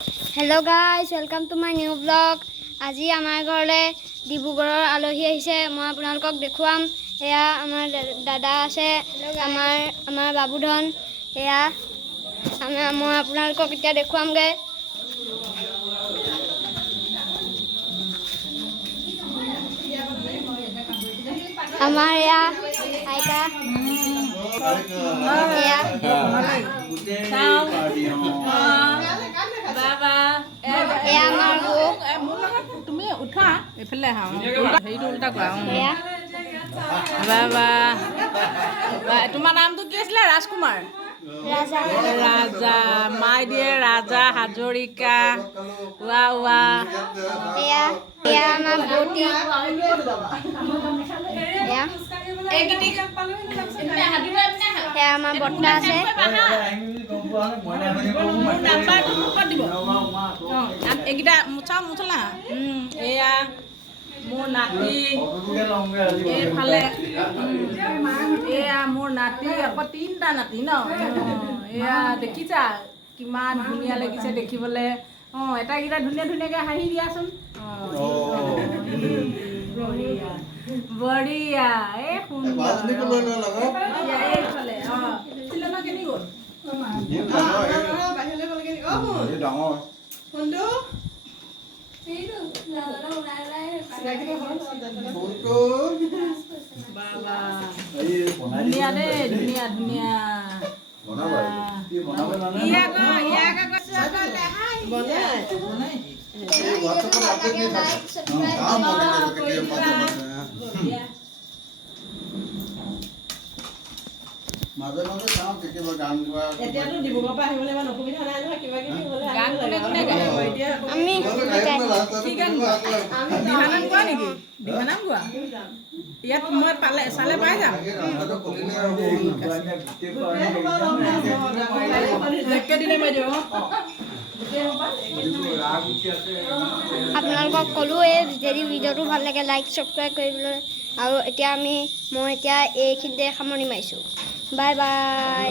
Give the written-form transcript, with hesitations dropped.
Hello guys, welcome to my new vlog. আজি আমাৰ ঘৰলে ডিব্ৰুগড়ৰ আলহী আহিছে। মই আপোনালোকক দেখুৱাম। এয়া আমাৰ দাদা আছে, আমাৰ বাবুধন। এয়া মই আপোনালোকক এতিয়া দেখুৱামগে। আমাৰ এয়া আইতা এয়া বাবা এয়া আমাৰ বৌ তুমি উঠা এইফালে আহা হেৰিটো উল্টা কৰা এয়া বাবা তোমাৰ নামটো কি আছিলে? ৰাজকুমাৰ ৰাজা ৰাজা মাই দিয়ে ৰাজা হাজৰিকা ৱা ৱা এয়া এয়া আমাৰ বৌটি এয়া এয়া আমাৰ বৰ্তা আছে। এইকেইটা মুচাও মুচলা এয়া মোৰ নাতি এইফালে এয়া মোৰ নাতি আকৌ 3টা নাতি ন এয়া দেখিছা কিমান ধুনীয়া লাগিছে দেখিবলৈ। এটাকেইটা ধুনীয়া ধুনীয়াকৈ হাঁহি দিয়াচোন। বঢ়িয়া বঢ়িয়া এই সুন্দৰ এইফালে চিনেমা কেনি গ'ল? ধুনীয়া দেই ধুনীয়া ধুনীয়া মাজে মাজে চাওঁ কেতিয়াবা গান গোৱা এতিয়াতো ডিব্ৰুগড়ৰ পৰা আহিবলৈ ইমান অসুবিধা নাই নহয়। কিবা কিবি হ'লে গান কোনে কোনে গায়? এতিয়া আমি কি গান গোৱা? দিহানাম গোৱা নেকি? দিহানাম গোৱা ইয়াত মই পালে চালে পাই যাম। আপোনালোকক ক'লোঁ যদি ভিডিঅ'টো ভাল লাগে লাইক ছাবস্ক্ৰাইব কৰিবলৈ। আৰু এতিয়া মই এইখিনিতে সামৰণি মাৰিছোঁ। Bye bye.